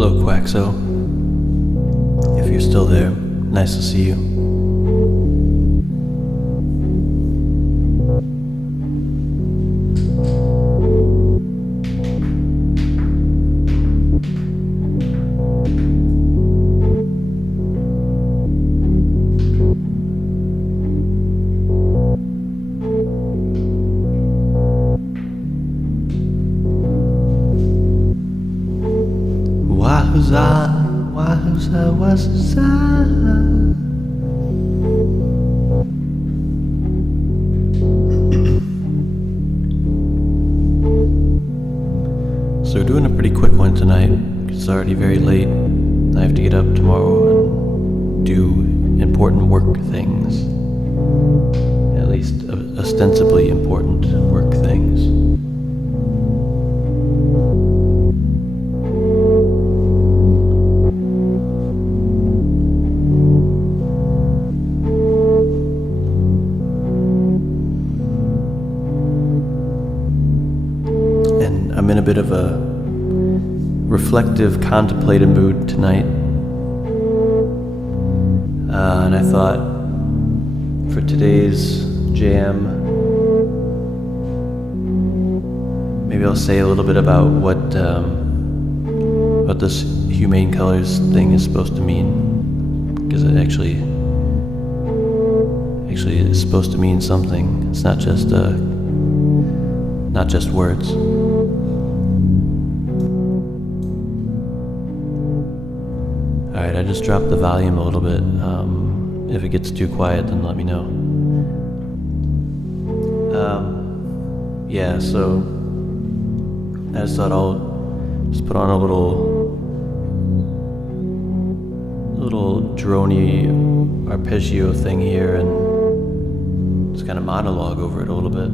Hello, Quaxo. If you're still there, nice to see you. Wahooza, wahooza, wahooza. So we're doing a pretty quick one tonight. It's already very late. I have to get up tomorrow and do important work things. At least ostensibly important work things. I'm in a bit of a reflective, contemplative mood tonight. And I thought for today's jam, maybe I'll say a little bit about what this Humane Colors thing is supposed to mean. Because it actually is supposed to mean something. It's not just words. Alright, I just dropped the volume a little bit. If it gets too quiet, then let me know. Yeah, so I just thought I'll just put on a little droney arpeggio thing here and just kind of monologue over it a little bit.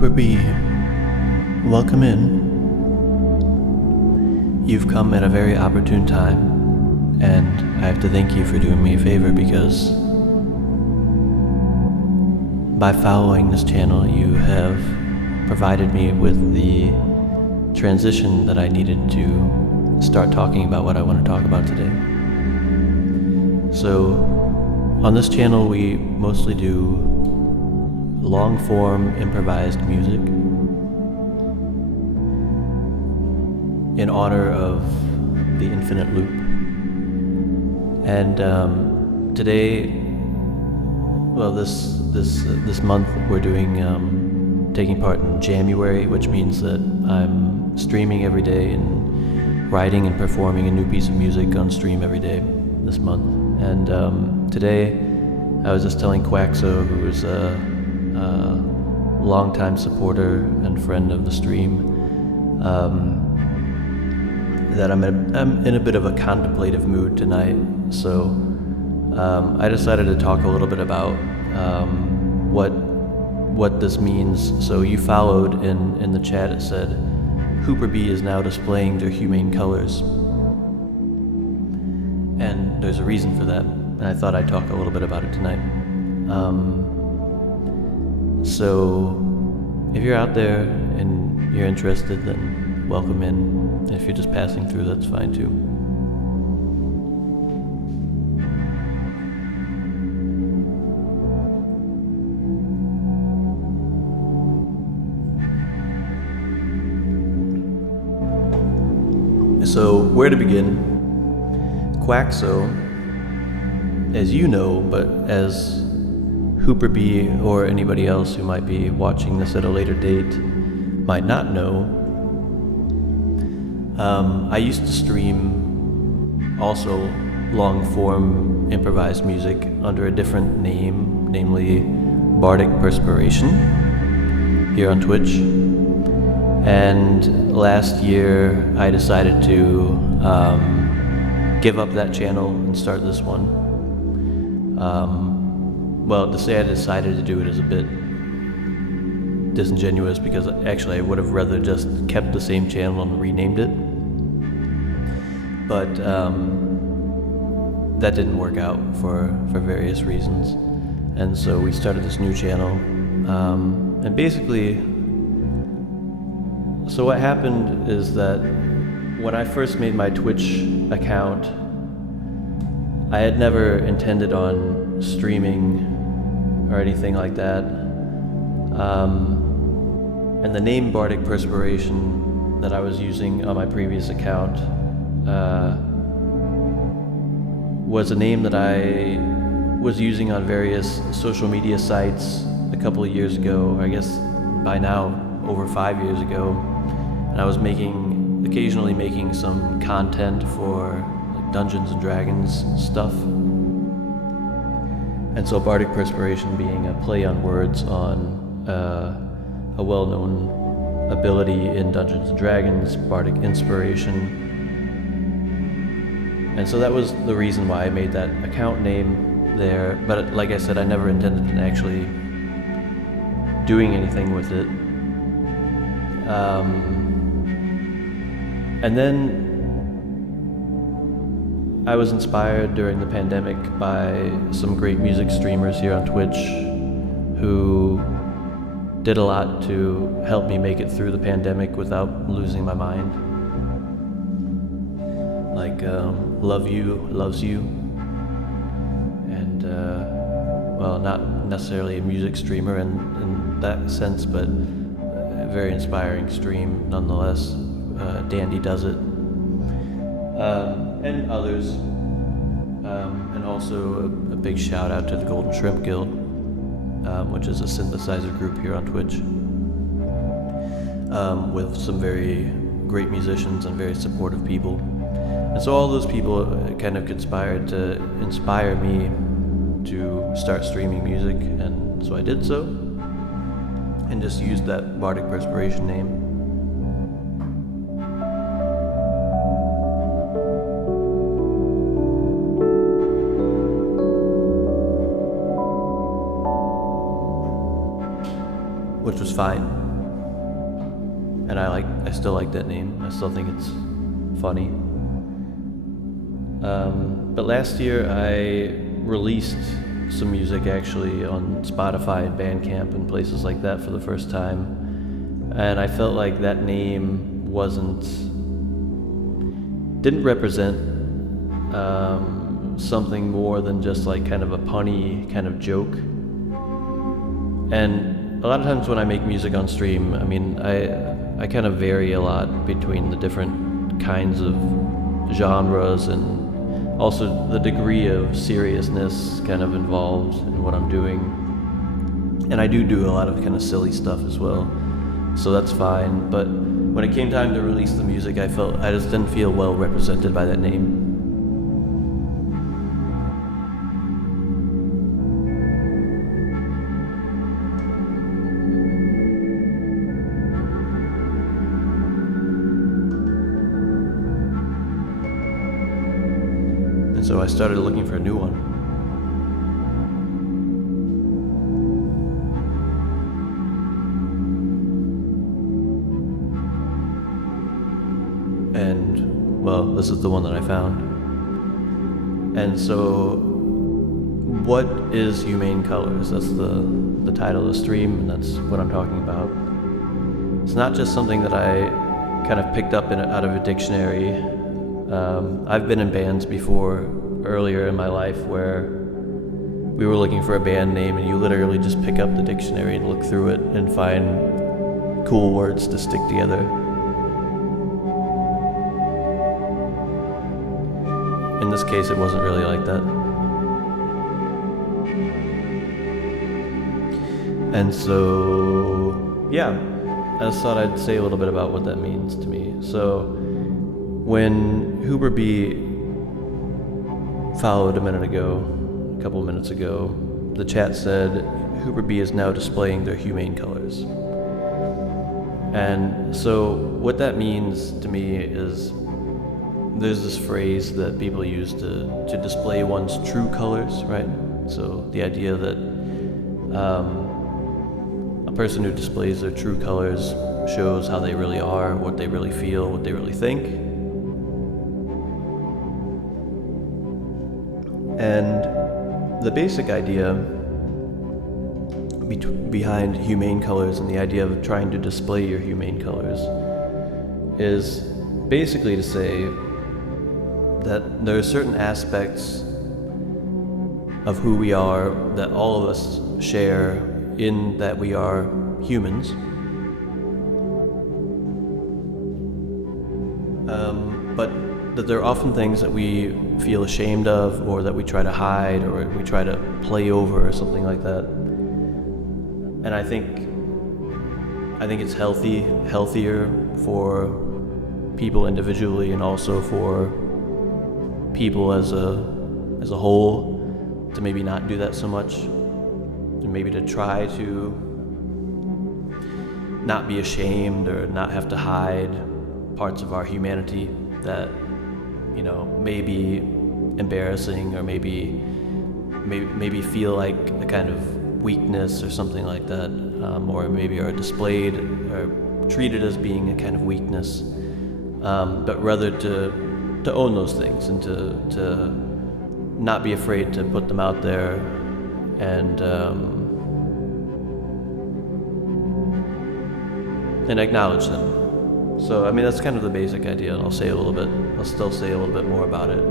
Hooper B, welcome in. You've come at a very opportune time, and I have to thank you for doing me a favor because by following this channel, you have provided me with the transition that I needed to start talking about what I want to talk about today. So, on this channel, we mostly do long-form improvised music in honor of the infinite loop. And today, well, this month we're doing taking part in January, which means that I'm streaming every day and writing and performing a new piece of music on stream every day this month. And today, I was just telling Quaxo, who is a longtime supporter and friend of the stream, that I'm in a bit of a contemplative mood tonight. So I decided to talk a little bit about what this means. So you followed in the chat. It said Hooper B is now displaying their humane colors, and there's a reason for that. And I thought I'd talk a little bit about it tonight. So if you're out there and you're interested, then welcome in. If you're just passing through, that's fine too. So where to begin? Quaxo, as you know, but as Hooper B or anybody else who might be watching this at a later date might not know, I used to stream also long-form improvised music under a different name, namely Bardic Perspiration, here on Twitch. And last year I decided to give up that channel and start this one. Well, to say I decided to do it is a bit disingenuous, because actually I would have rather just kept the same channel and renamed it. But that didn't work out for various reasons. And so we started this new channel. And basically, so what happened is that when I first made my Twitch account, I had never intended on streaming or anything like that. And the name Bardic Perspiration that I was using on my previous account was a name that I was using on various social media sites a couple of years ago, I guess by now over 5 years ago. And I was occasionally making some content for like Dungeons and Dragons stuff. And so Bardic Perspiration being a play on words on a well-known ability in Dungeons and Dragons, Bardic Inspiration. And so that was the reason why I made that account name there. But like I said, I never intended on actually doing anything with it. And then I was inspired during the pandemic by some great music streamers here on Twitch who did a lot to help me make it through the pandemic without losing my mind. Like Love You, Loves You, and well, not necessarily a music streamer in that sense, but a very inspiring stream nonetheless. Dandy Does It, and others, and also a big shout out to the Golden Shrimp Guild, which is a synthesizer group here on Twitch, with some very great musicians and very supportive people. And so all those people kind of conspired to inspire me to start streaming music, and so I did so, and just used that Bardic Perspiration name. Which was fine. and I still like that name. I still think it's funny. But last year I released some music actually on Spotify and Bandcamp and places like that for the first time, and I felt like that name didn't represent something more than just like kind of a punny kind of joke. And a lot of times when I make music on stream, I mean, I kind of vary a lot between the different kinds of genres and also the degree of seriousness kind of involved in what I'm doing. And I do a lot of kind of silly stuff as well, so that's fine. But when it came time to release the music, I just didn't feel well represented by that name. And so I started looking for a new one. And, well, this is the one that I found. And so, what is Humane Colors? That's the title of the stream, and that's what I'm talking about. It's not just something that I kind of picked up out of a dictionary. I've been in bands before, earlier in my life, where we were looking for a band name, and you literally just pick up the dictionary and look through it and find cool words to stick together. In this case, it wasn't really like that. And so, yeah, I just thought I'd say a little bit about what that means to me. So, when Huber B followed a couple of minutes ago, the chat said, Huber B is now displaying their humane colors. And so, what that means to me is, there's this phrase that people use to display one's true colors, right? So the idea that a person who displays their true colors shows how they really are, what they really feel, what they really think. And the basic idea behind humane colors and the idea of trying to display your humane colors is basically to say that there are certain aspects of who we are that all of us share in that we are humans. But that there are often things that we feel ashamed of, or that we try to hide, or we try to play over, or something like that. And I think it's healthier for people individually, and also for people as a whole, to maybe not do that so much, and maybe to try to not be ashamed or not have to hide parts of our humanity that, you know, may be embarrassing, or maybe feel like a kind of weakness or something like that, or maybe are displayed or treated as being a kind of weakness, but rather to own those things, and to not be afraid to put them out there, and acknowledge them. So, I mean, that's kind of the basic idea, and I'll still say a little bit more about it.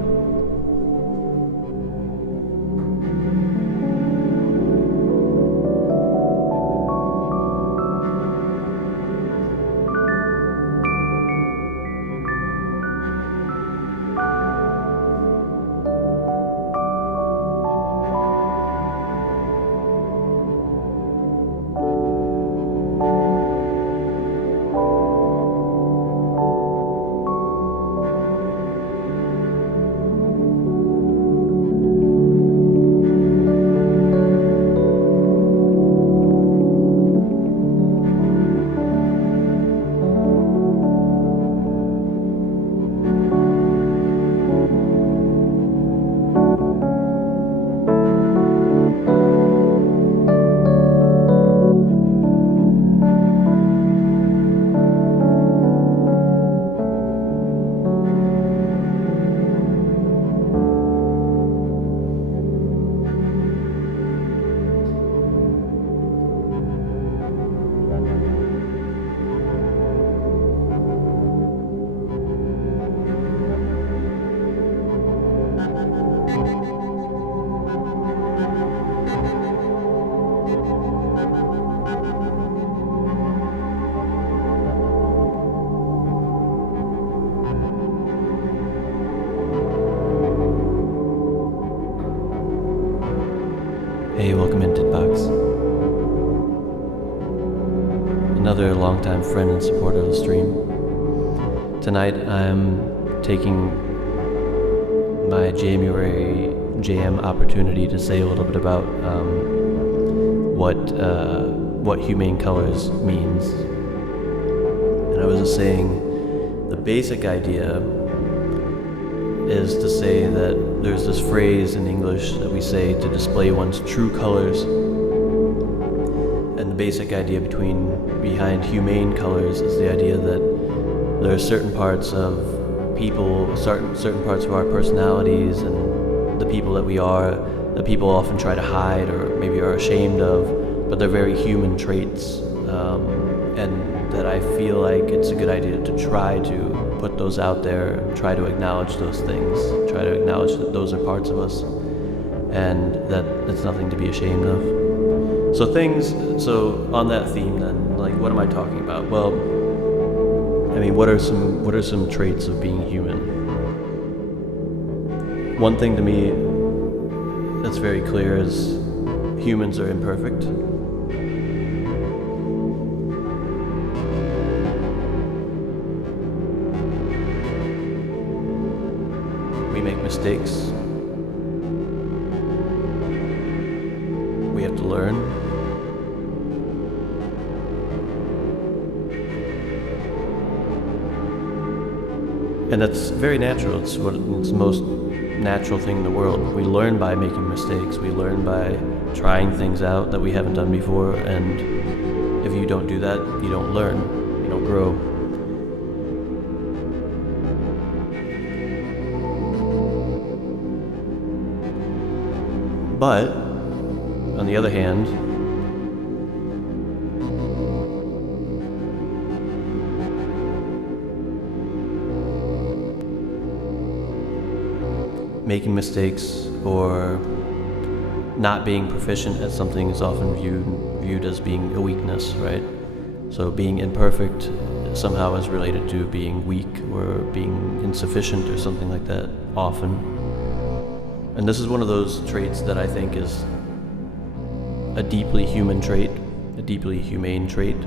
another longtime friend and supporter of the stream. Tonight I'm taking my January jam opportunity to say a little bit about what humane colors means. And I was just saying, the basic idea is to say that there's this phrase in English that we say to display one's true colors. And the basic idea behind humane colors is the idea that there are certain parts of people, certain parts of our personalities and the people that we are, that people often try to hide or maybe are ashamed of, but they're very human traits. And that I feel like it's a good idea to try to put those out there, try to acknowledge those things, try to acknowledge that those are parts of us, and that it's nothing to be ashamed of. So on that theme then, like, what am I talking about? Well, I mean, what are some traits of being human? One thing to me that's very clear is humans are imperfect. We make mistakes. We have to learn. And that's very natural. It's the most natural thing in the world. We learn by making mistakes. We learn by trying things out that we haven't done before. And if you don't do that, you don't learn. You don't grow. But, on the other hand, making mistakes or not being proficient at something is often viewed as being a weakness, right? So being imperfect somehow is related to being weak or being insufficient or something like that, often. And this is one of those traits that I think is a deeply human trait, a deeply humane trait.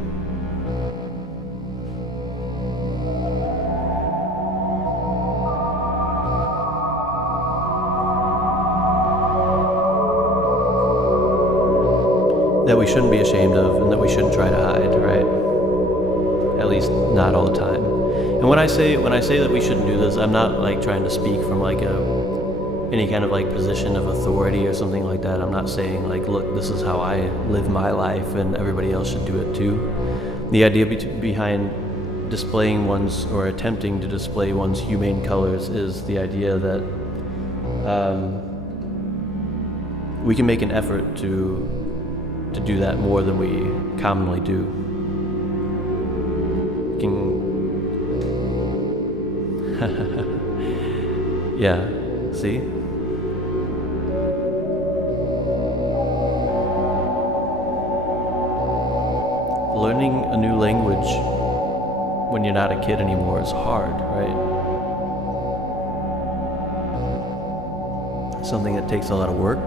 That we shouldn't be ashamed of and that we shouldn't try to hide, right? At least not all the time. And when I say that we shouldn't do this, I'm not like trying to speak from like any kind of like position of authority or something like that. I'm not saying like, look, this is how I live my life and everybody else should do it too. The idea behind displaying one's or attempting to display one's humane colors is the idea that we can make an effort to do that more than we commonly do. Yeah, see? Learning a new language when you're not a kid anymore is hard, right? Something that takes a lot of work.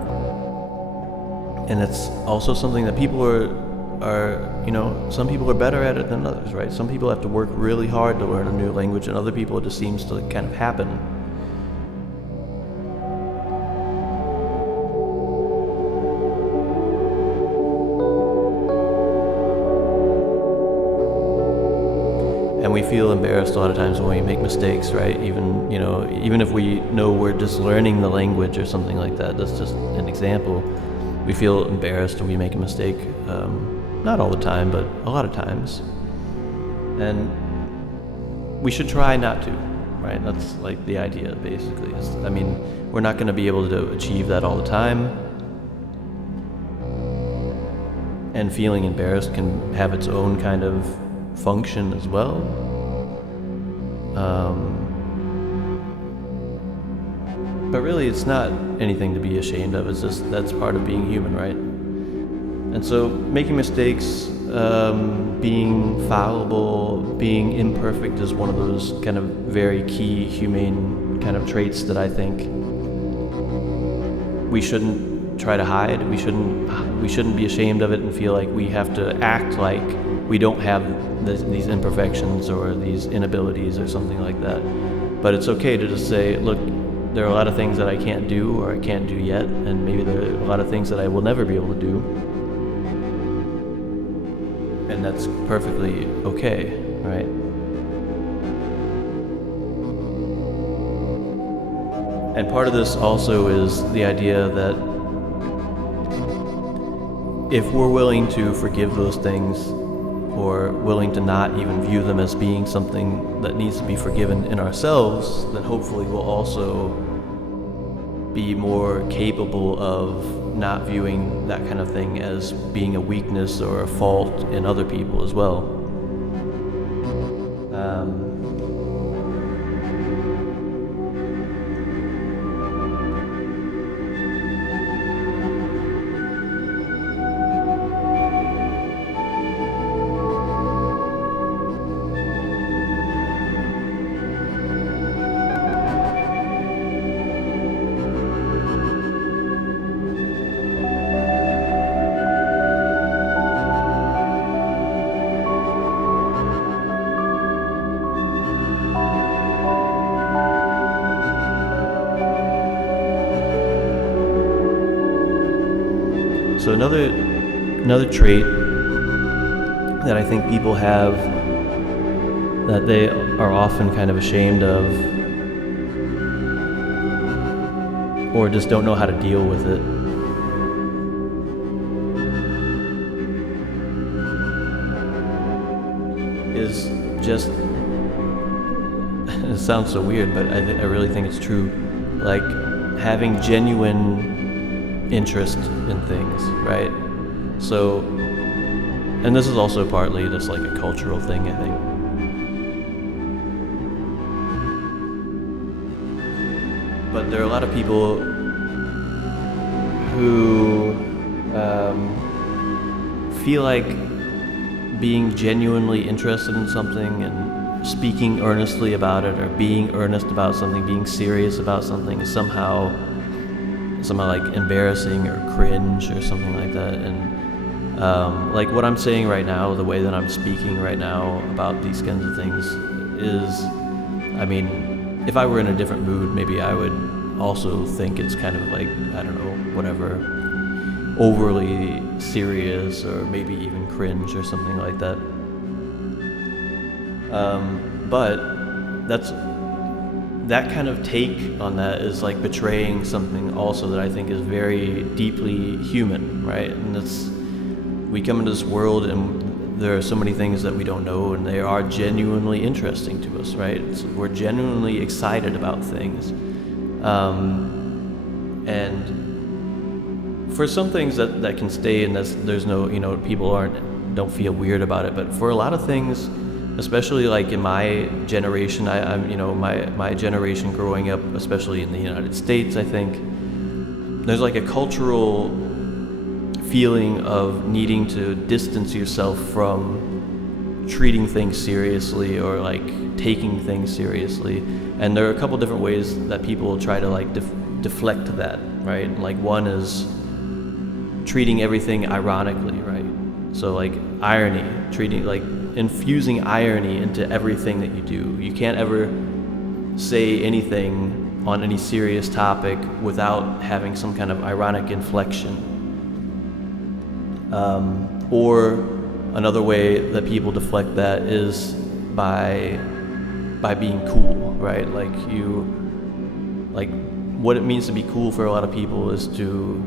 And it's also something that people are some people are better at it than others, right? Some people have to work really hard to learn a new language, and other people it just seems to kind of happen. And we feel embarrassed a lot of times when we make mistakes, right? Even if we know we're just learning the language or something like that, that's just an example. We feel embarrassed when we make a mistake. Not all the time, but a lot of times. And we should try not to, right? That's like the idea, basically. We're not going to be able to achieve that all the time. And feeling embarrassed can have its own kind of function as well. But really, it's not anything to be ashamed of. It's just that's part of being human, right? And so making mistakes, being fallible, being imperfect is one of those kind of very key humane kind of traits that I think we shouldn't try to hide. We shouldn't be ashamed of it and feel like we have to act like we don't have these imperfections or these inabilities or something like that. But it's okay to just say, look, there are a lot of things that I can't do or I can't do yet, and maybe there are a lot of things that I will never be able to do. And that's perfectly okay, right? And part of this also is the idea that if we're willing to forgive those things, or willing to not even view them as being something that needs to be forgiven in ourselves, then hopefully we'll also be more capable of not viewing that kind of thing as being a weakness or a fault in other people as well. So another trait that I think people have that they are often kind of ashamed of, or just don't know how to deal with it, is just, it sounds so weird, but I really think it's true, like having genuine interest in things, right? So, and this is also partly just like a cultural thing, I think. But there are a lot of people who feel like being genuinely interested in something and speaking earnestly about it, or being earnest about something, being serious about something, is somehow like embarrassing or cringe or something like that. And like what I'm saying right now, the way that I'm speaking right now about these kinds of things is, I mean, if I were in a different mood, maybe I would also think it's kind of like, I don't know, whatever, overly serious or maybe even cringe or something like that. But that kind of take on that is like betraying something also that I think is very deeply human, right? And we come into this world and there are so many things that we don't know, and they are genuinely interesting to us, right? So we're genuinely excited about things. And for some things that can stay, and there's no, people don't feel weird about it, but for a lot of things, especially like in my generation, I'm my generation growing up, especially in the United States, I think there's like a cultural feeling of needing to distance yourself from treating things seriously or like taking things seriously. And there are a couple different ways that people try to like deflect that, right? Like one is treating everything ironically, right? So like irony, infusing irony into everything that you do. You can't ever say anything on any serious topic without having some kind of ironic inflection. Or another way that people deflect that is by being cool, right? Like what it means to be cool for a lot of people is to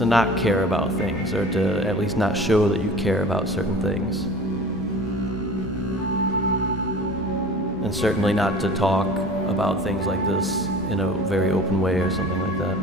not care about things, or to at least not show that you care about certain things. And certainly not to talk about things like this in a very open way or something like that.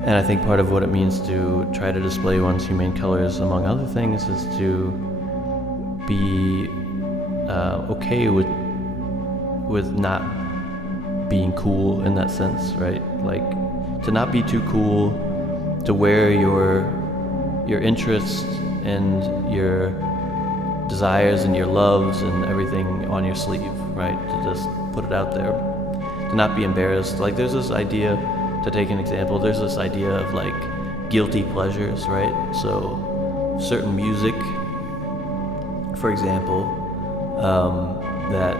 And I think part of what it means to try to display one's humane colors, among other things, is to be okay with not being cool in that sense, right? Like to not be too cool, to wear your interests and your desires and your loves and everything on your sleeve, right? To just put it out there, to not be embarrassed. Like there's this idea, to take an example, there's this idea of like guilty pleasures, right? So certain music, for example, that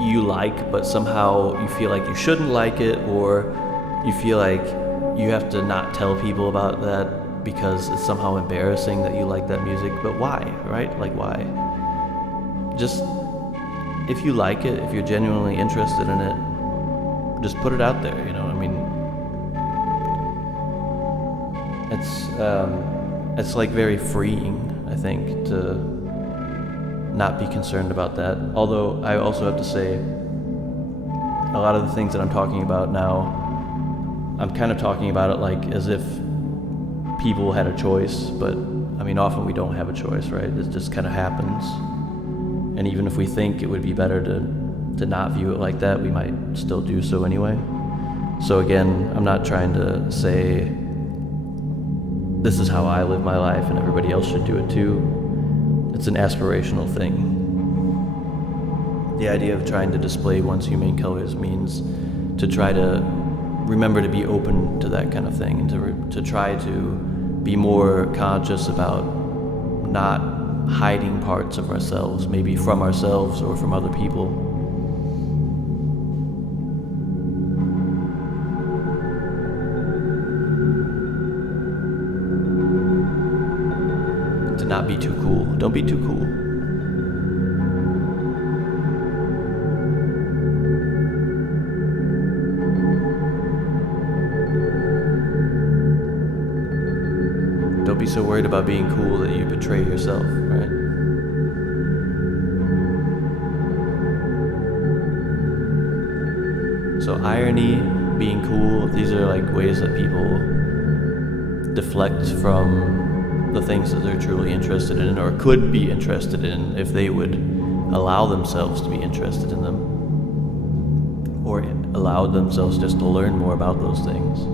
you like, but somehow you feel like you shouldn't like it, or you feel like you have to not tell people about that because it's somehow embarrassing that you like that music. But why, right? Like why? Just, if you like it, if you're genuinely interested in it, just put it out there, you know? I mean, it's like very freeing, I think, to not be concerned about that. Although I also have to say, a lot of the things that I'm talking about now, I'm kind of talking about it like as if people had a choice, but I mean, often we don't have a choice, right? It just kind of happens. And even if we think it would be better to not view it like that, we might still do so anyway. So again, I'm not trying to say this is how I live my life and everybody else should do it too. It's an aspirational thing. The idea of trying to display one's humane colors means to try to remember to be open to that kind of thing, and to try to be more conscious about not hiding parts of ourselves, maybe from ourselves or from other people. To not be too cool. Don't be too cool. Don't be so worried about being cool that you betray yourself, right? So irony, being cool, these are like ways that people deflect from the things that they're truly interested in or could be interested in if they would allow themselves to be interested in them, or allow themselves just to learn more about those things.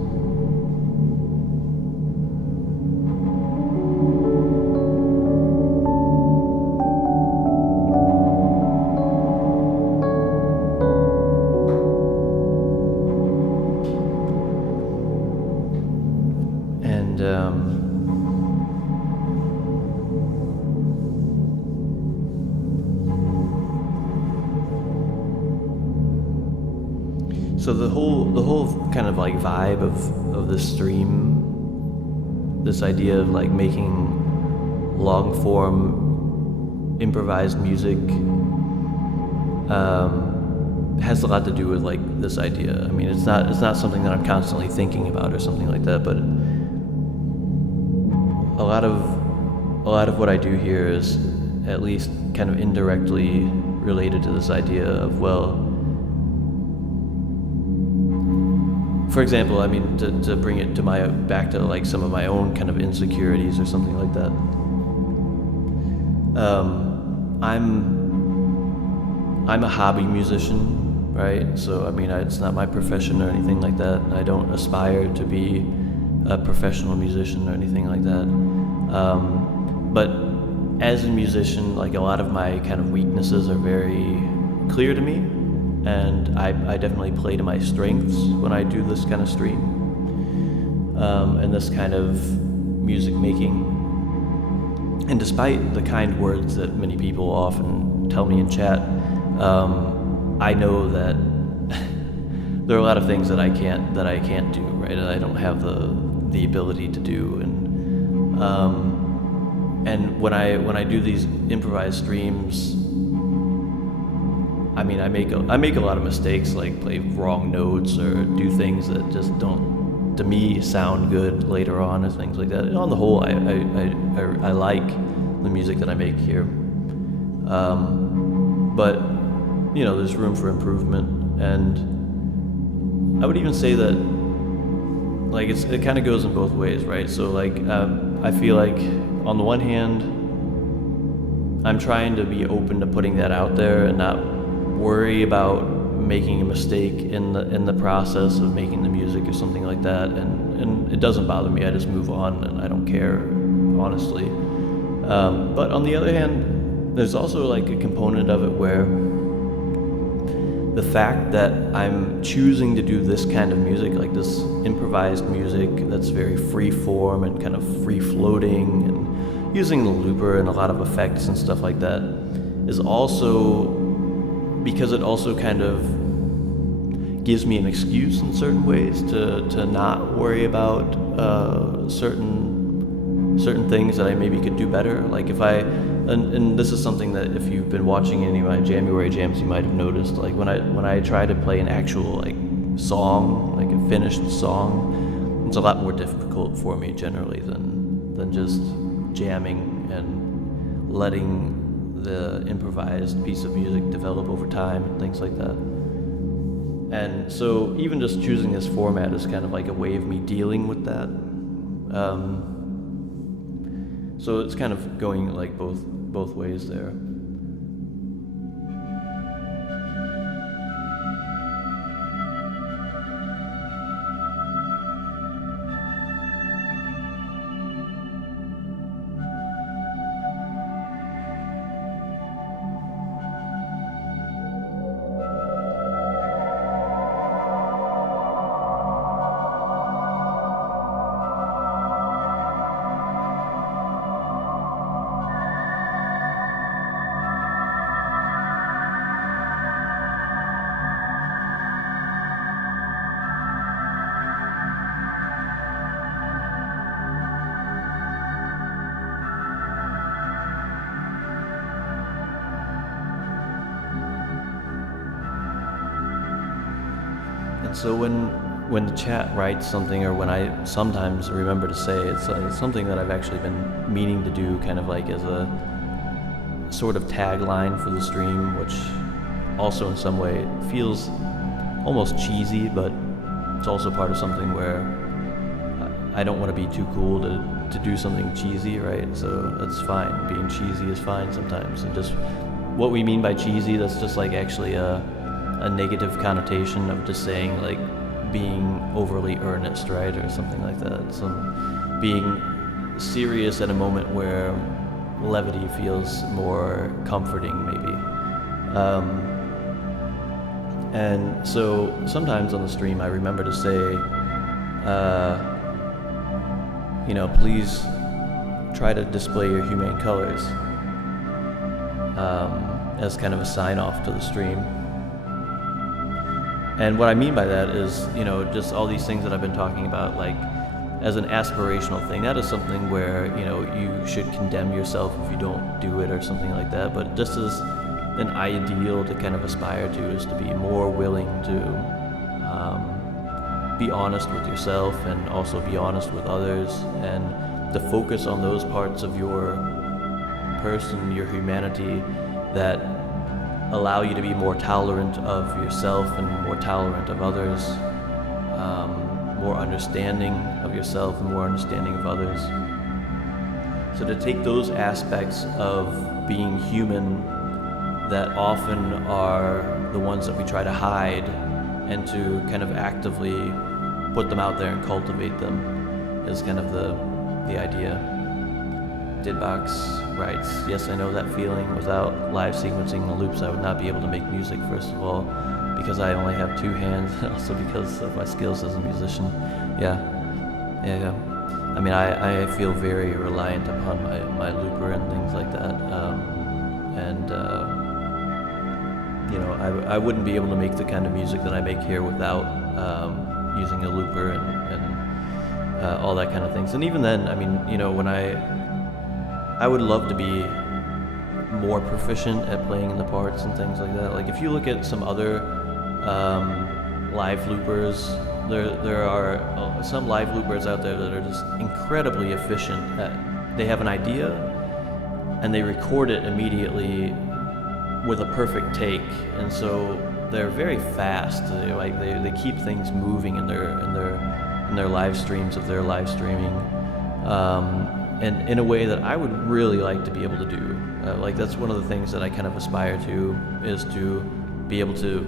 So the whole kind of like vibe of this stream, this idea of like making long form improvised music, has a lot to do with like this idea. I mean, it's not something that I'm constantly thinking about or something like that, but a lot of what I do here is at least kind of indirectly related to this idea of, well, for example, I mean, to bring it to back to like some of my own kind of insecurities or something like that. I'm a hobby musician, right? So I mean, it's not my profession or anything like that. I don't aspire to be a professional musician or anything like that. But as a musician, like a lot of my kind of weaknesses are very clear to me. And I definitely play to my strengths when I do this kind of stream, and this kind of music making. And despite the kind words that many people often tell me in chat, I know that there are a lot of things that I can't do, right? That I don't have the ability to do, and when I do these improvised streams, I mean, I make a lot of mistakes, like play wrong notes or do things that just don't, to me, sound good later on and things like that. And on the whole, I like the music that I make here, but you know, there's room for improvement, and I would even say that like it kind of goes in both ways, right? So like I feel like on the one hand, I'm trying to be open to putting that out there and not worry about making a mistake in the process of making the music or something like that. And it doesn't bother me. I just move on and I don't care, honestly. But on the other hand, there's also like a component of it where the fact that I'm choosing to do this kind of music, like this improvised music that's very free form and kind of free floating and using the looper and a lot of effects and stuff like that, is also because it also kind of gives me an excuse in certain ways to not worry about certain things that I maybe could do better. Like if and this is something that if you've been watching any of my January jams, you might have noticed. Like when I try to play an actual like song, like a finished song, it's a lot more difficult for me generally than just jamming and letting the improvised piece of music develop over time and things like that. And so even just choosing this format is kind of like a way of me dealing with that. So it's kind of going like both ways there. And so when the chat writes something, or when I sometimes remember to say it, it's something that I've actually been meaning to do, kind of like as a sort of tagline for the stream, which also in some way feels almost cheesy, but it's also part of something where I don't want to be too cool to do something cheesy, right? So that's fine. Being cheesy is fine sometimes. And just what we mean by cheesy, that's just like actually a negative connotation of just saying like being overly earnest, right? Or something like that. So being serious at a moment where levity feels more comforting, maybe. And so sometimes on the stream I remember to say, please try to display your humane colors as kind of a sign-off to the stream. And what I mean by that is, just all these things that I've been talking about, like as an aspirational thing. That is something where, you should condemn yourself if you don't do it or something like that. But just as an ideal to kind of aspire to is to be more willing to be honest with yourself and also be honest with others, and to focus on those parts of your person, your humanity, that allow you to be more tolerant of yourself and more tolerant of others, more understanding of yourself and more understanding of others. So to take those aspects of being human that often are the ones that we try to hide, and to kind of actively put them out there and cultivate them is kind of the idea. Didbox writes, yes, I know that feeling. Without live sequencing the loops, I would not be able to make music, first of all, because I only have two hands, and also because of my skills as a musician. Yeah. I mean, I feel very reliant upon my looper and things like that. I wouldn't be able to make the kind of music that I make here without using a looper and all that kind of things. And even then, I mean, when I would love to be more proficient at playing in the parts and things like that. Like if you look at some other live loopers, there are some live loopers out there that are just incredibly efficient at, they have an idea and they record it immediately with a perfect take, and so they're very fast. They keep things moving in their live streams if they're live streaming. and in a way that I would really like to be able to do. Like that's one of the things that I kind of aspire to, is to be able to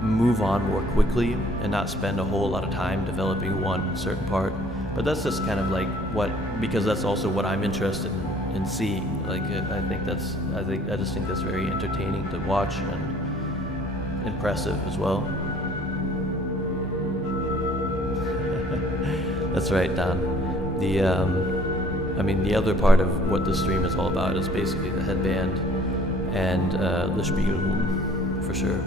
move on more quickly and not spend a whole lot of time developing one certain part. But that's just kind of like because that's also what I'm interested in seeing. Like I just think that's very entertaining to watch and impressive as well. That's right, Don. The other part of what the stream is all about is basically the headband and the Spiegelhuhn, for sure.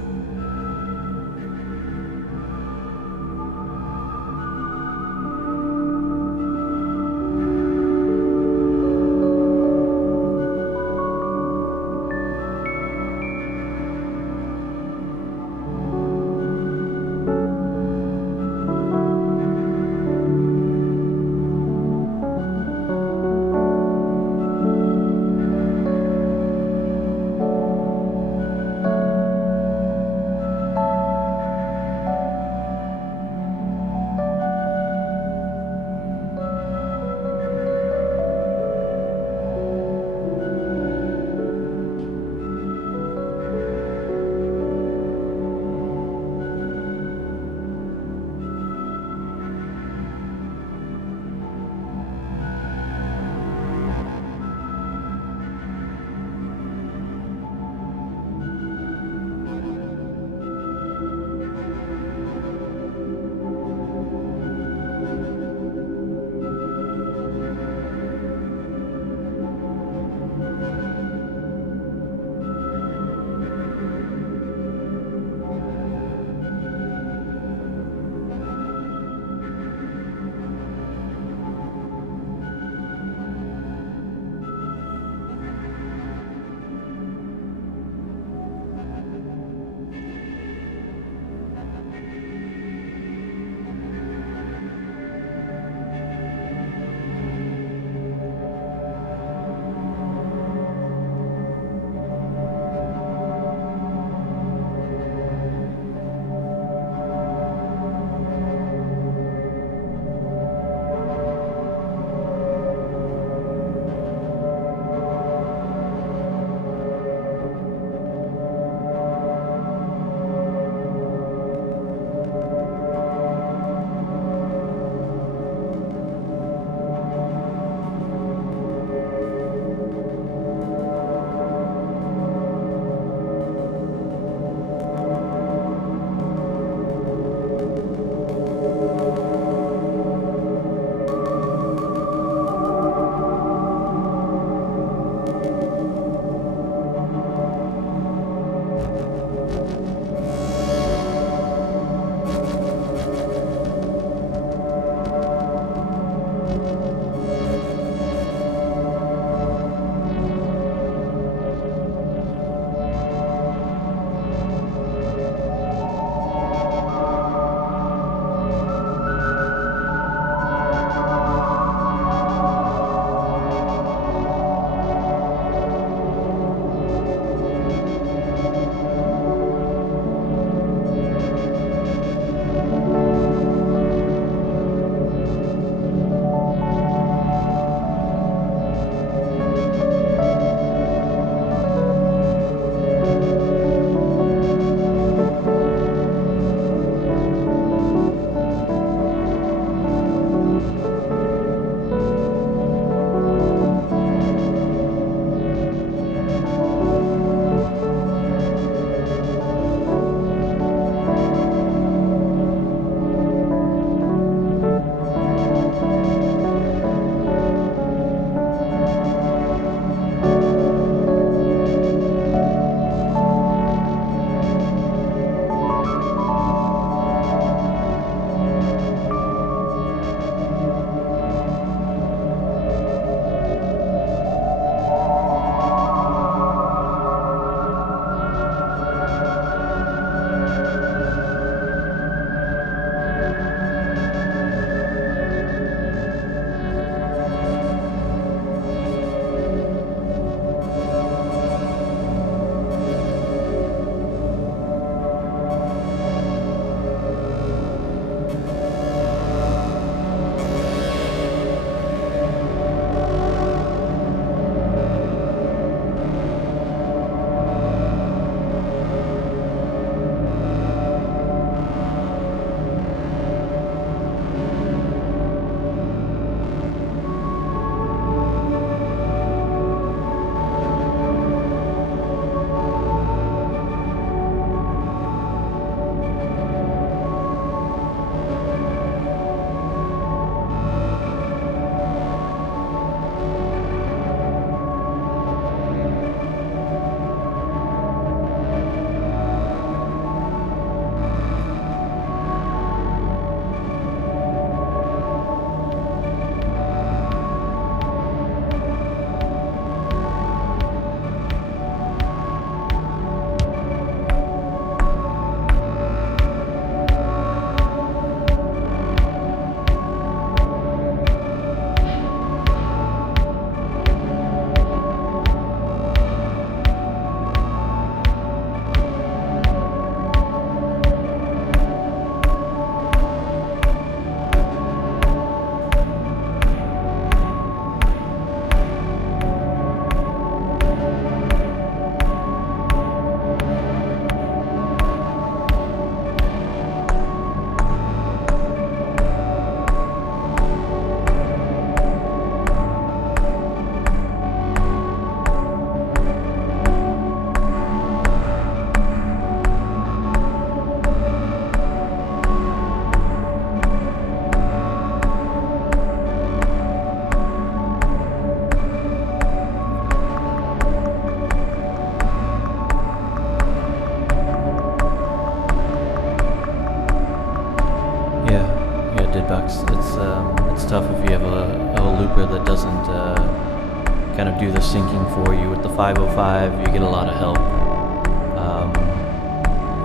kind of do the syncing for you. With the 505, you get a lot of help.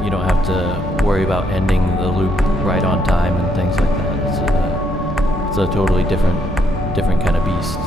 You don't have to worry about ending the loop right on time and things like that. It's a totally different kind of beast.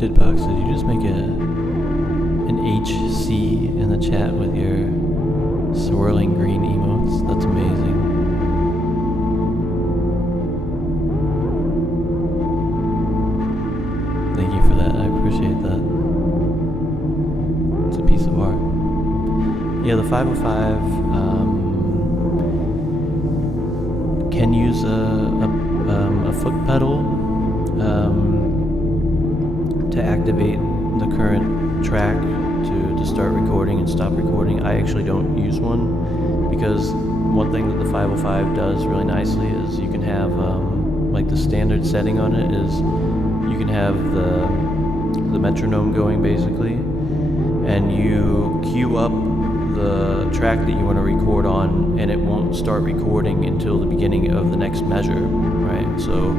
Didbox, did you just make an HC in the chat with your swirling green emotes? That's amazing. Thank you for that. I appreciate that. It's a piece of art. Yeah, the 505 can use a foot pedal to activate the current track to start recording and stop recording. I actually don't use one because one thing that the 505 does really nicely is you can have like the standard setting on it is you can have the metronome going basically, and you cue up the track that you want to record on, and it won't start recording until the beginning of the next measure, right? So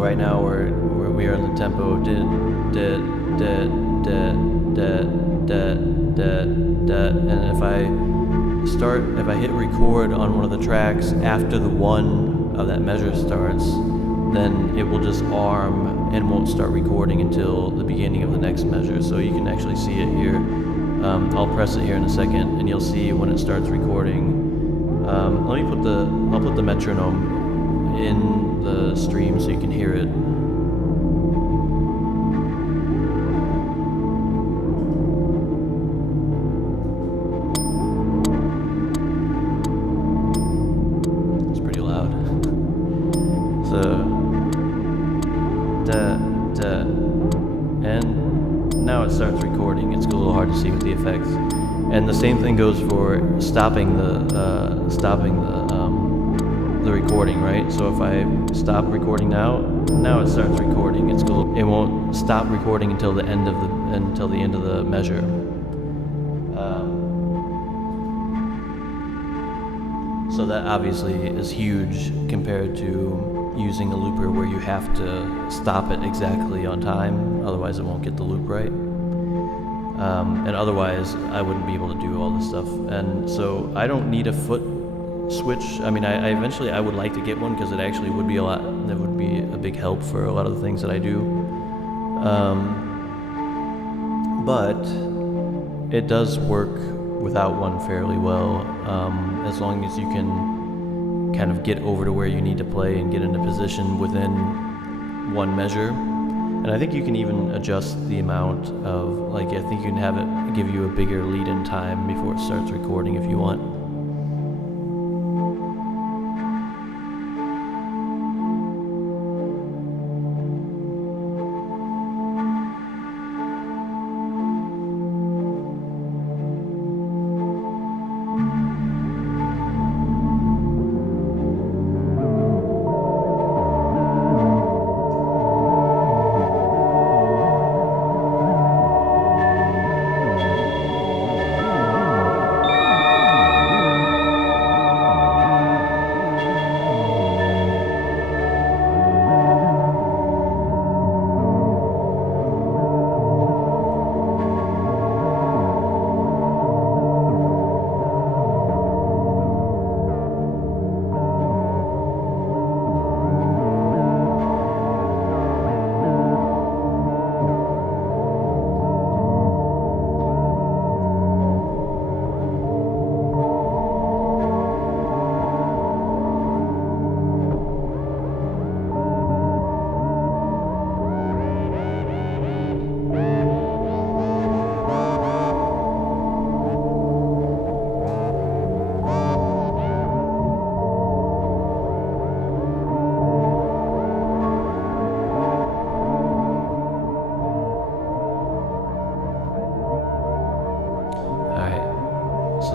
right now we are in the tempo and if I hit record on one of the tracks after the one of that measure starts, then it will just arm and won't start recording until the beginning of the next measure. So you can actually see it here. I'll press it here in a second, and you'll see when it starts recording. I'll put the metronome in the stream so you can hear it. It's pretty loud. So. And now it starts recording. It's a little hard to see with the effects. And the same thing goes for stopping the recording, right? So if I stop recording now it starts recording. It won't stop recording until the end of the measure. So that obviously is huge compared to using a looper where you have to stop it exactly on time, otherwise it won't get the loop right. And otherwise I wouldn't be able to do all this stuff. And so I don't need a foot switch. I mean, I eventually I would like to get one because it actually would be that would be a big help for a lot of the things that I do. But it does work without one fairly well, as long as you can kind of get over to where you need to play and get into position within one measure. And I think you can even adjust the amount of, like, I think you can have it give you a bigger lead-in time before it starts recording if you want.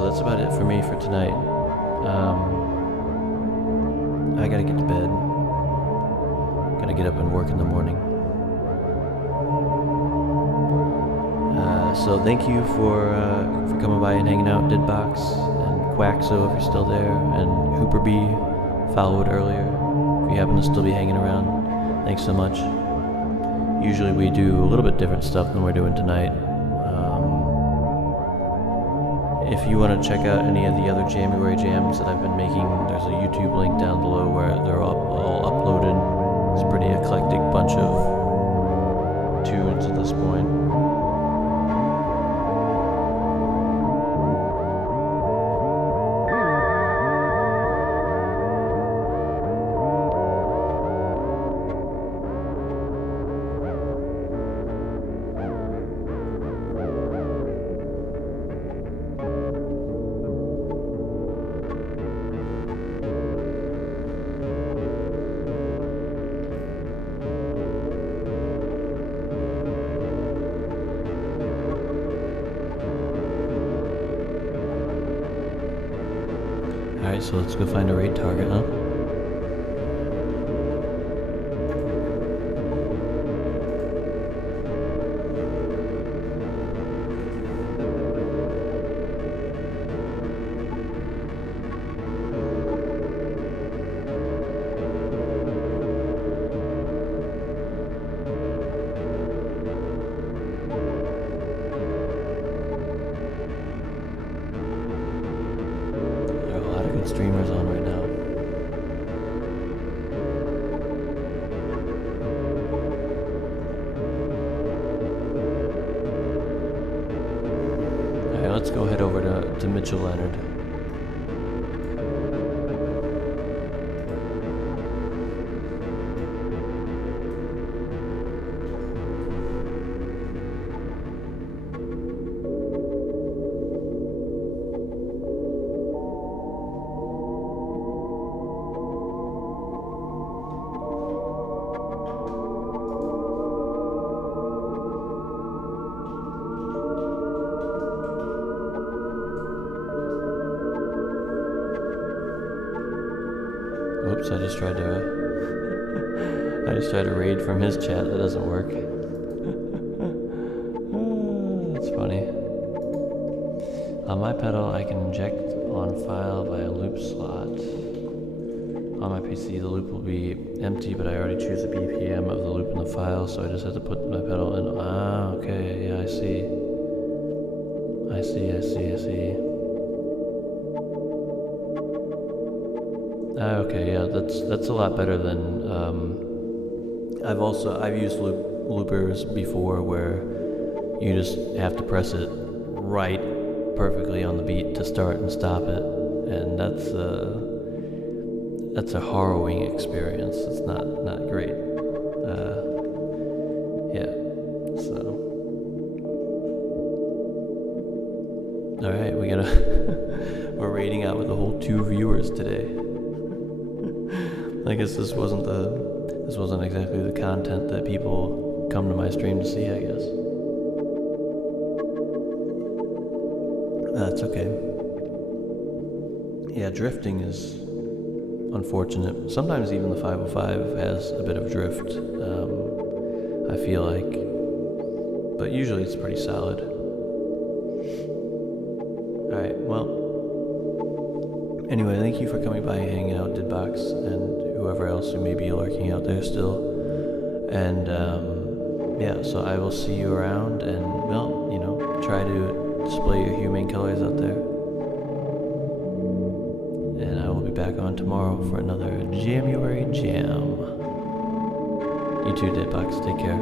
That's about it for me for tonight. I gotta get to bed. Gotta get up and work in the morning. So thank you for coming by and hanging out, Didbox, and Quaxo if you're still there, and Hooperbee followed earlier if you happen to still be hanging around. Thanks so much. Usually we do a little bit different stuff than we're doing tonight. If you want to check out any of the other January jams that I've been making, there's a YouTube link down below where they're all uploaded. It's a pretty eclectic bunch of so let's go find a raid target, huh? There are a lot of good streamers on right now. Alright, let's go head over to Mitchell Leonard. Whoops, I just tried to raid from his chat. That doesn't work. That's funny. On my pedal, I can inject on file via loop slot. On my PC, the loop will be empty, but I already choose the BPM of the loop in the file, so I just have to put my pedal in. Ah, okay, yeah, I see. Okay, yeah, that's a lot better than I've used loopers before where you just have to press it right perfectly on the beat to start and stop it, and that's a harrowing experience. It's not great. Yeah. So, all right, we're raiding out with a whole 2 viewers today. I guess this wasn't exactly the content that people come to my stream to see, I guess. That's okay. Yeah, drifting is unfortunate. Sometimes even the 505 has a bit of drift, I feel like. But usually it's pretty solid. Alright, well. Anyway, thank you for coming by and hanging out, Didbox, and whoever else who may be lurking out there still. And, yeah, so I will see you around, and, well, you know, try to display your humane colors out there. And I will be back on tomorrow for another January Jam. You too, Deadbox. Take care.